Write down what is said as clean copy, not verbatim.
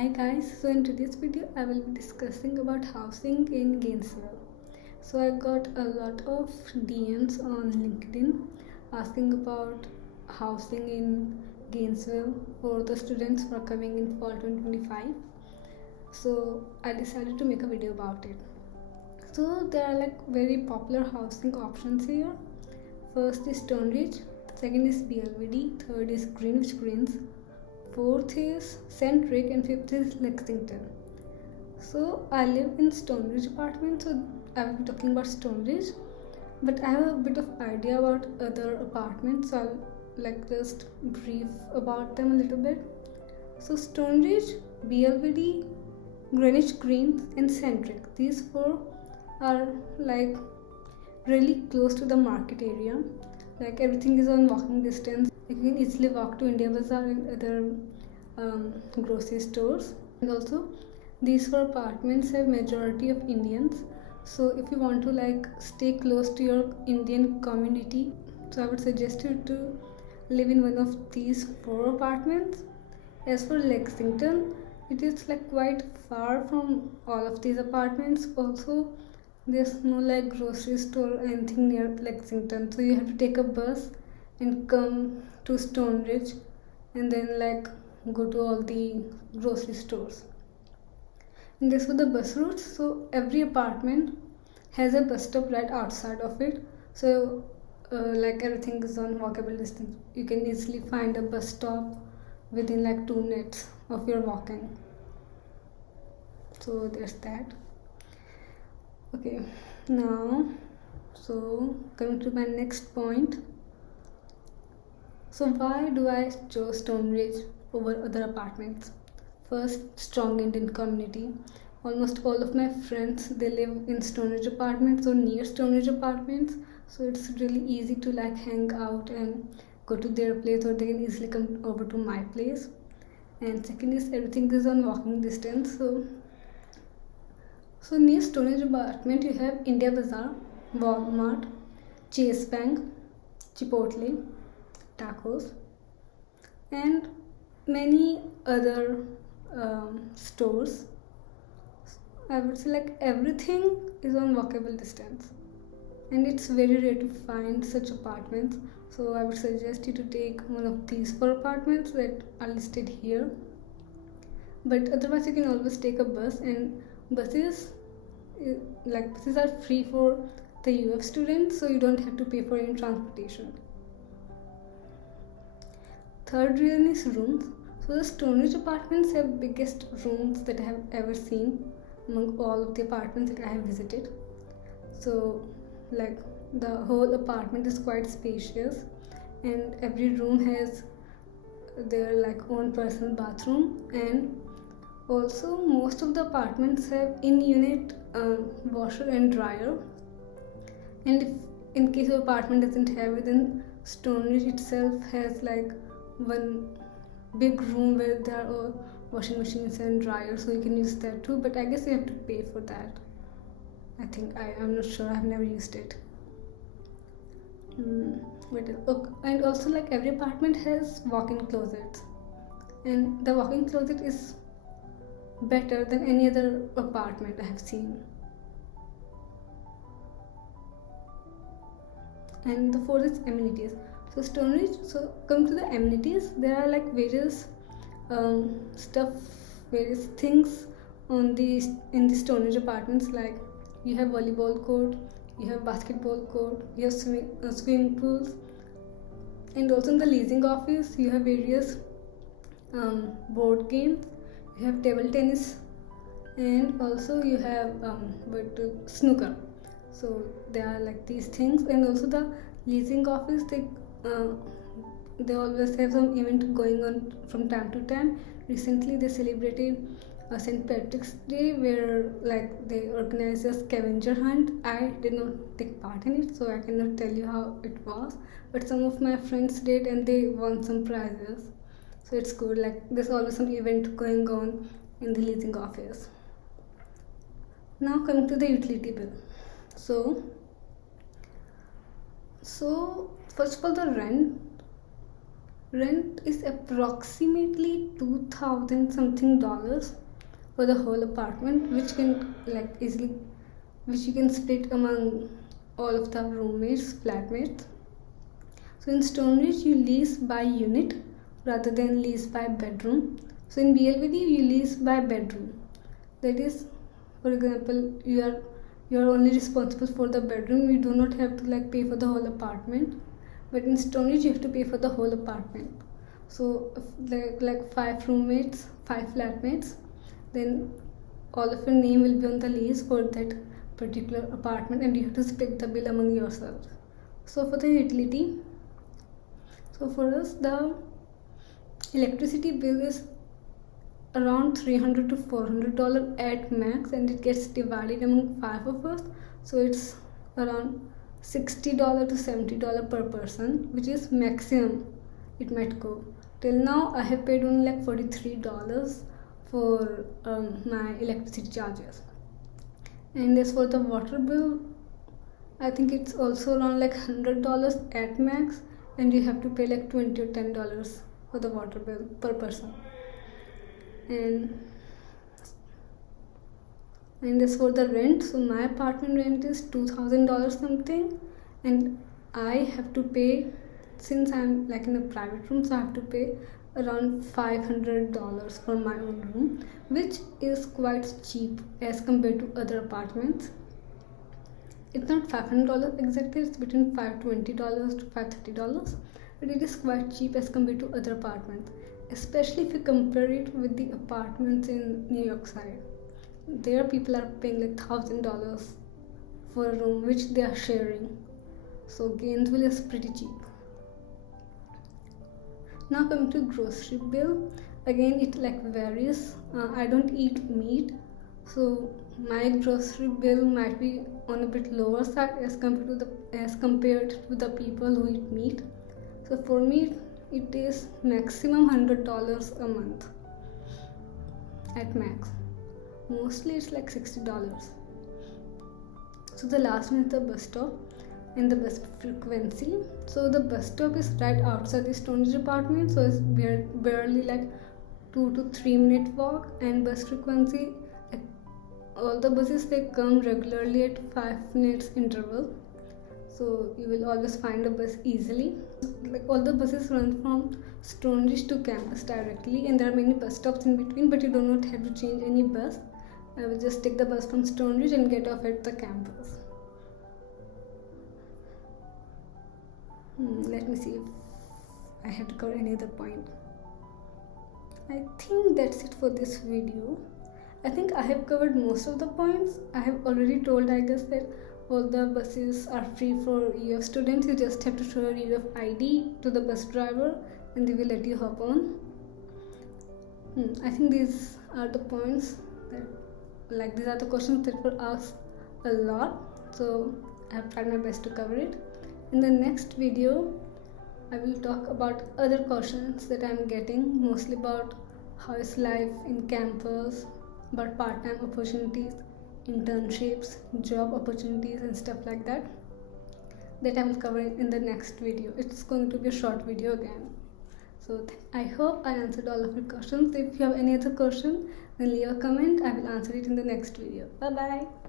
Hi guys, so in today's video I will be discussing about housing in Gainesville. So I got a lot of DMs on LinkedIn asking about housing in Gainesville for the students who are coming in fall 2025. So I decided to make a video about it. So there are like very popular housing options here. First is Stoneridge, second is BLVD, third is Greenwich Greens, fourth is Centric, and fifth is Lexington. So I live in Stoneridge Apartments, so I will be talking about Stoneridge, but I have a bit of idea about other apartments, so I'll just brief about them a little bit. So Stoneridge, BLVD, Greenwich Greens, and Centric. These four are like really close to the market area. Like everything is on walking distance. You can easily walk to India Bazaar and other grocery stores. And also, these four apartments have majority of Indians. So if you want to stay close to your Indian community, so I would suggest you to live in one of these four apartments. As for Lexington, it is quite far from all of these apartments. Also, there's no grocery store or anything near Lexington, so you have to take a bus and come to Stoneridge and then go to all the grocery stores. And this for the bus routes. So every apartment has a bus stop right outside of it, so everything is on walkable distance. You can easily find a bus stop within 2 minutes of your walking. So there's that. Okay, now so coming to my next point. So why do I choose Stoneridge over other apartments? First, strong Indian community. Almost all of my friends, they live in Stoneridge Apartments or near Stoneridge Apartments, so it's really easy to hang out and go to their place, or they can easily come over to my place. And second is everything is on walking distance. So near Stoneridge Apartment you have India Bazaar, Walmart, Chase Bank, Chipotle, tacos, and many other stores. I would say everything is on walkable distance, and it's very rare to find such apartments. So I would suggest you to take one of these four apartments that are listed here. But otherwise you can always take a bus, and buses are free for the UF students, so you don't have to pay for any transportation. Third reason is rooms. So the Stoneridge Apartments have biggest rooms that I have ever seen among all of the apartments that I have visited. So the whole apartment is quite spacious, and every room has their own personal bathroom, and also most of the apartments have in-unit washer and dryer. And if in case your apartment doesn't have it, then Stoneridge itself has one big room where there are washing machines and dryers, so you can use that too, but I guess you have to pay for that. I'm not sure, I've never used it. And also every apartment has walk-in closets, and the walk-in closet is better than any other apartment I have seen. And the fourth is amenities. So Stoneridge, so come to the amenities, there are various various things in the Stoneridge Apartments. You have volleyball court, you have basketball court, you have swimming pools, and also in the leasing office you have various board games, you have table tennis, and also you have snooker. So there are these things. And also the leasing office, they always have some event going on from time to time. Recently they celebrated St. Patrick's Day, where they organized a scavenger hunt. I did not take part in it, so I cannot tell you how it was, but some of my friends did and they won some prizes. So it's good, there's always some event going on in the leasing office. Now coming to the utility bill. So first of all, the rent. Rent is approximately 2000 something dollars for the whole apartment, which can like easily, which you can split among all of the roommates, flatmates. So in Stoneridge you lease by unit rather than lease by bedroom. So in BLVD you lease by bedroom. That is, for example, you are only responsible for the bedroom. You do not have to like pay for the whole apartment. But in Stoneridge you have to pay for the whole apartment. So if there are like 5 roommates, 5 flatmates, then all of your name will be on the lease for that particular apartment, and you have to split the bill among yourselves. So for the utility, so for us the electricity bill is around $300 to $400 at max, and it gets divided among 5 of us. So it's around $60 to $70 per person, which is maximum it might go. Till now I have paid only like $43 for my electricity charges. And as for the water bill, I think it's also around like $100 at max, and you have to pay like $20 or $10 for the water bill per person. And as for the rent, so my apartment rent is $2000 something, and I have to pay, since I'm like in a private room, so I have to pay around $500 for my own room, which is quite cheap as compared to other apartments. It's not $500 exactly, it's between $520 to $530, but it is quite cheap as compared to other apartments, especially if you compare it with the apartments in New York side. There people are paying like $1000 for a room which they are sharing. So Gainesville is pretty cheap. Now coming to grocery bill, again it like varies. I don't eat meat, so my grocery bill might be on a bit lower side as compared to the people who eat meat. So for me it is maximum $100 a month at max. Mostly it's like $60. So the last one is the bus stop and the bus frequency. So the bus stop is right outside the Stoneridge Apartment, so it's barely like 2 to 3 minute walk. And bus frequency, like, all the buses they come regularly at 5 minutes interval, so you will always find a bus easily. Like all the buses run from Stoneridge to campus directly, and there are many bus stops in between, but you do not have to change any bus. I will just take the bus from Stoneridge and get off at the campus. Let me see if I have to cover any other point. I think that's it for this video. I think I have covered most of the points. I have already told, I guess, that all the buses are free for UF students. You just have to show your UF ID to the bus driver and they will let you hop on. I think these are the points that, like, these are the questions that were asked a lot, so I have tried my best to cover it. In the next video I will talk about other questions that I am getting, mostly about how is life in campus, about part-time opportunities, internships, job opportunities and stuff like that I will cover in the next video. It's going to be a short video again. So I hope I answered all of your questions. If you have any other question, then leave a comment. I will answer it in the next video. Bye bye.